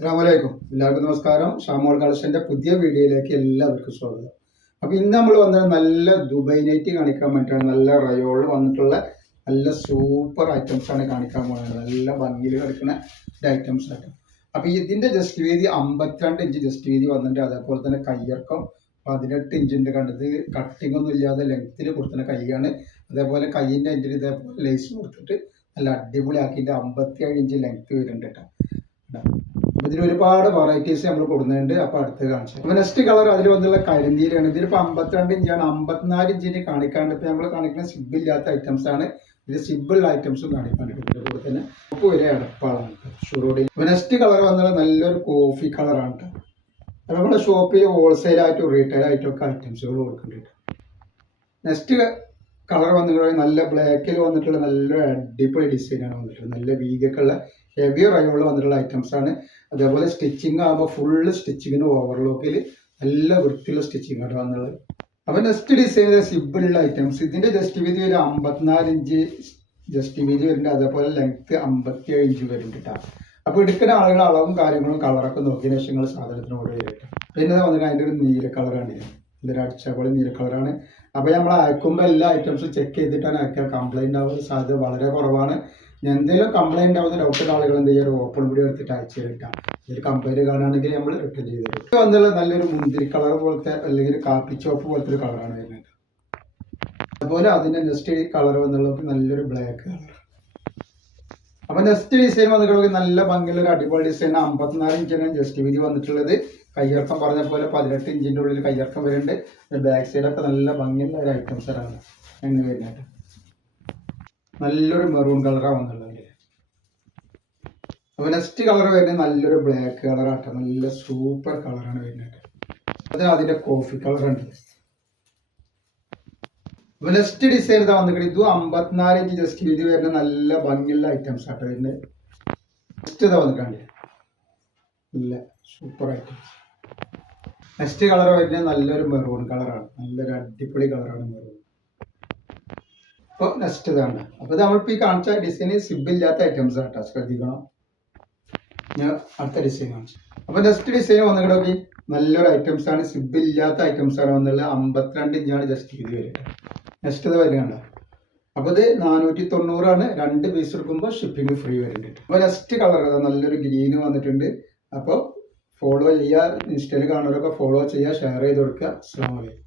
അസ്സലാമലൈക്കും. എല്ലാവർക്കും നമസ്കാരം. ഷാമോൾ കളക്ഷന്റെ പുതിയ വീഡിയോയിലേക്ക് എല്ലാവർക്കും സ്വാഗതം. അപ്പോൾ ഇന്ന് നമ്മൾ വന്നത് നല്ല ദുബായ് നൈറ്റ് കാണിക്കാൻ വേണ്ടിയിട്ടാണ്. നല്ല റയോളിൽ വന്നിട്ടുള്ള നല്ല സൂപ്പർ ഐറ്റംസ് ആണ് കാണിക്കാൻ പോകുന്നത്. നല്ല ഭംഗിയിൽ കിടക്കുന്ന ഐറ്റംസ് ആയിട്ട്. അപ്പോൾ ഇതിന്റെ ജസ്റ്റ് വീതി 52 ഇഞ്ച് ജസ്റ്റ് വീതി വന്നിട്ടുണ്ട്. അതേപോലെ തന്നെ കയ്യിറക്കം 18 ഇഞ്ചിന്റെ കണ്ടത്. കട്ടിംഗ് ഒന്നും ഇല്ലാതെ ലെങ്ത്തിൽ കൊടുക്കുന്ന കൈയാണ്. അതേപോലെ കൈയിന്റെ എൻഡിൽ ഇതേപോലെ ലേസ് കൊടുത്തിട്ട് നല്ല അടിപൊളിയാക്കിയിട്ട് 57 ഇഞ്ച് ലെങ്ത് വരുന്നുണ്ട് കേട്ടോ. ഇതിൽ ഒരുപാട് വെറൈറ്റീസ് നമ്മൾ കൊടുക്കുന്നുണ്ട്. അപ്പൊ അടുത്ത് കാണിച്ചു. അപ്പൊ നെക്സ്റ്റ് കളർ അതിൽ വന്നുള്ള കരിനീരാണ്. ഇതിലിപ്പോ 52 ഇഞ്ചാണ്. 54 ഇഞ്ചിന് കാണിക്കാണ്ട് ഇപ്പൊ നമ്മൾ കാണിക്കുന്ന സിബ് ഇല്ലാത്ത ഐറ്റംസ് ആണ്. ഇത് സിബിൾ ഐറ്റംസും കാണിക്കാണ്ട്. അതുപോലെ തന്നെ ഉപ്പ് വരെ അടപ്പാളാണ് ഷുറോടി. നെക്സ്റ്റ് കളർ വന്നുള്ള നല്ലൊരു കോഫി കളറാണ് കേട്ടോ. അപ്പൊ നമ്മുടെ ഷോപ്പിൽ ഹോൾസെയിൽ ആയിട്ടും റീറ്റെയിൽ ആയിട്ടും ഒക്കെ ഐറ്റംസുകൾ കൊടുക്കുന്നുണ്ട്. നെക്സ്റ്റ് കളർ വന്നിട്ടുള്ള നല്ല ബ്ലാക്കിൽ വന്നിട്ടുള്ള നല്ല അടിപൊളി ഡിസൈനാണ് വന്നിട്ടുള്ളത്. നല്ല വീതിയൊക്കെ ഉള്ള ഹെവി റയോളിൽ വന്നിട്ടുള്ള ഐറ്റംസ് ആണ്. അതേപോലെ സ്റ്റിച്ചിങ് ആകുമ്പോൾ ഫുള്ള് സ്റ്റിച്ചിങ്ങിന് ഓവർലോക്കിൽ നല്ല വൃത്തിയുള്ള സ്റ്റിച്ചിങ് ആണ് വന്നുള്ളത്. അപ്പോൾ നെക്സ്റ്റ് ഡിസൈൻ സിബിളുള്ള ഐറ്റംസ്. ഇതിന്റെ ജസ്റ്റ് വീതി ഒരു 54 ഇഞ്ച് ജസ്റ്റ് വീതി വരുന്നുണ്ട്. അതേപോലെ ലെങ്ത് 57 ഇഞ്ച് വരുന്നുണ്ട് കേട്ടോ. അപ്പോൾ എടുക്കുന്ന ആളുകൾ അളവും കാര്യങ്ങളും കളറൊക്കെ നോക്കിയ ശേഷം സാധനത്തിനോട് വരും. പിന്നെ വന്നിട്ട് അതിൻ്റെ ഒരു നീല കളറാണ്. ഇതൊരു അടിച്ചപോലെ നീല കളറാണ്. അപ്പോൾ നമ്മൾ അയക്കുമ്പോൾ എല്ലാ ഐറ്റംസും ചെക്ക് ചെയ്തിട്ടാണ് അയക്കുക. കംപ്ലൈൻറ്റ് ആവുന്ന സാധ്യത വളരെ കുറവാണ്. എന്തെങ്കിലും കംപ്ലൈൻറ്റ് ആവുന്ന ഡൗട്ടുള്ള ആളുകൾ എന്ത് ചെയ്യുക, ഓപ്പൺ വീഡിയോ എടുത്തിട്ട് അയച്ചു തരാം. ഇതിൽ കംപ്ലൈൻറ്റ് കാണുകയാണെങ്കിൽ നമ്മൾ റിട്ടേൺ ചെയ്ത് തരും. ഇത് വന്നുള്ള നല്ലൊരു മുന്തിരി കളർ പോലത്തെ അല്ലെങ്കിൽ കാപ്പി ചോപ്പ് പോലത്തെ ഒരു കളറാണ് വരുന്നത്. അതുപോലെ അതിൻ്റെ നെക്സ്റ്റ് കളർ വന്നുള്ളത് നല്ലൊരു ബ്ലാക്ക് കളർ. അപ്പോൾ നെക്സ്റ്റ് ഡിസൈൻ വന്നിട്ടുള്ളത് നല്ല ഭംഗിയുള്ള ഒരു അടിപൊളി ഡിസൈൻ. 54 ഇഞ്ചാണ് ജസ്റ്റ് വീതി വന്നിട്ടുള്ളത്. കയ്യിറക്കം പറഞ്ഞ പോലെ 18 ഇഞ്ചിൻ്റെ ഉള്ളിൽ കയ്യിറക്കം വരുന്നുണ്ട്. ബാക്ക് സൈഡൊക്കെ നല്ല ഭംഗിയുള്ള ഒരു ഐറ്റംസ് ആണ് എങ്ങനെ വരുന്നത്. നല്ലൊരു മെറൂൺ കളറാണ് വന്നുള്ളത്. അപ്പോൾ നെക്സ്റ്റ് കളർ വരുന്നത് നല്ലൊരു ബ്ലാക്ക് കളറാട്ടോ. നല്ല സൂപ്പർ കളറാണ് വരുന്നത്. അത് അതിൻ്റെ കോഫി കളറുണ്ട്. അപ്പോൾ നെക്സ്റ്റ് ഡിസൈൻ ഇതാ വന്നിട്ട് ഇത് 54 ഇഞ്ച് ജസ്റ്റ് വീതി വരുന്ന നല്ല ഭംഗിയുള്ള ഐറ്റംസ് ആട്ടോ ഇതിൻ്റെ. നെക്സ്റ്റ് ഇതാ വന്നിട്ടുണ്ട് നല്ല സൂപ്പർ ഐറ്റംസ്. നെക്സ്റ്റ് കളർ വരുന്നത് നല്ലൊരു മെറൂൺ കളറാണ്. നല്ലൊരു അടിപൊളി കളറാണ് മെറൂൺ. അപ്പോൾ നെക്സ്റ്റ് ഇതാണ്. അപ്പോൾ ഇത് നമ്മളിപ്പോൾ ഈ കാണിച്ച ഡിസൈൻ സിബില്ലാത്ത ഐറ്റംസ് ആട്ടോ, ശ്രദ്ധിക്കണം. ഞാൻ അടുത്ത ഡിസൈൻ കാണിച്ചു. അപ്പോൾ നെക്സ്റ്റ് ഡിസൈൻ വന്നിട്ട് നോക്കി നല്ലൊരു ഐറ്റംസ് ആണ്. സിബില്ലാത്ത ഐറ്റംസ് ആണ് വന്നുള്ളത്. 52 ഇഞ്ചാണ് ജസ്റ്റ് വീതി വരുന്നത്. നെക്സ്റ്റ് ഇത് വരികയുണ്ട്. അപ്പോൾ ഇത് 490 ആണ്. 2 പീസ് എടുക്കുമ്പോൾ ഷിപ്പിംഗ് ഫ്രീ വരുന്നുണ്ട്. അപ്പോൾ നെക്സ്റ്റ് കളർ നല്ലൊരു ഗ്രീന് വന്നിട്ടുണ്ട്. അപ്പോൾ ഫോളോ ചെയ്യുക. ഇൻസ്റ്റയിൽ കാണുന്നവരൊക്കെ ഫോളോ ചെയ്യുക, ഷെയർ ചെയ്ത് കൊടുക്കുക. അസ്സലാമു അലൈക്കും.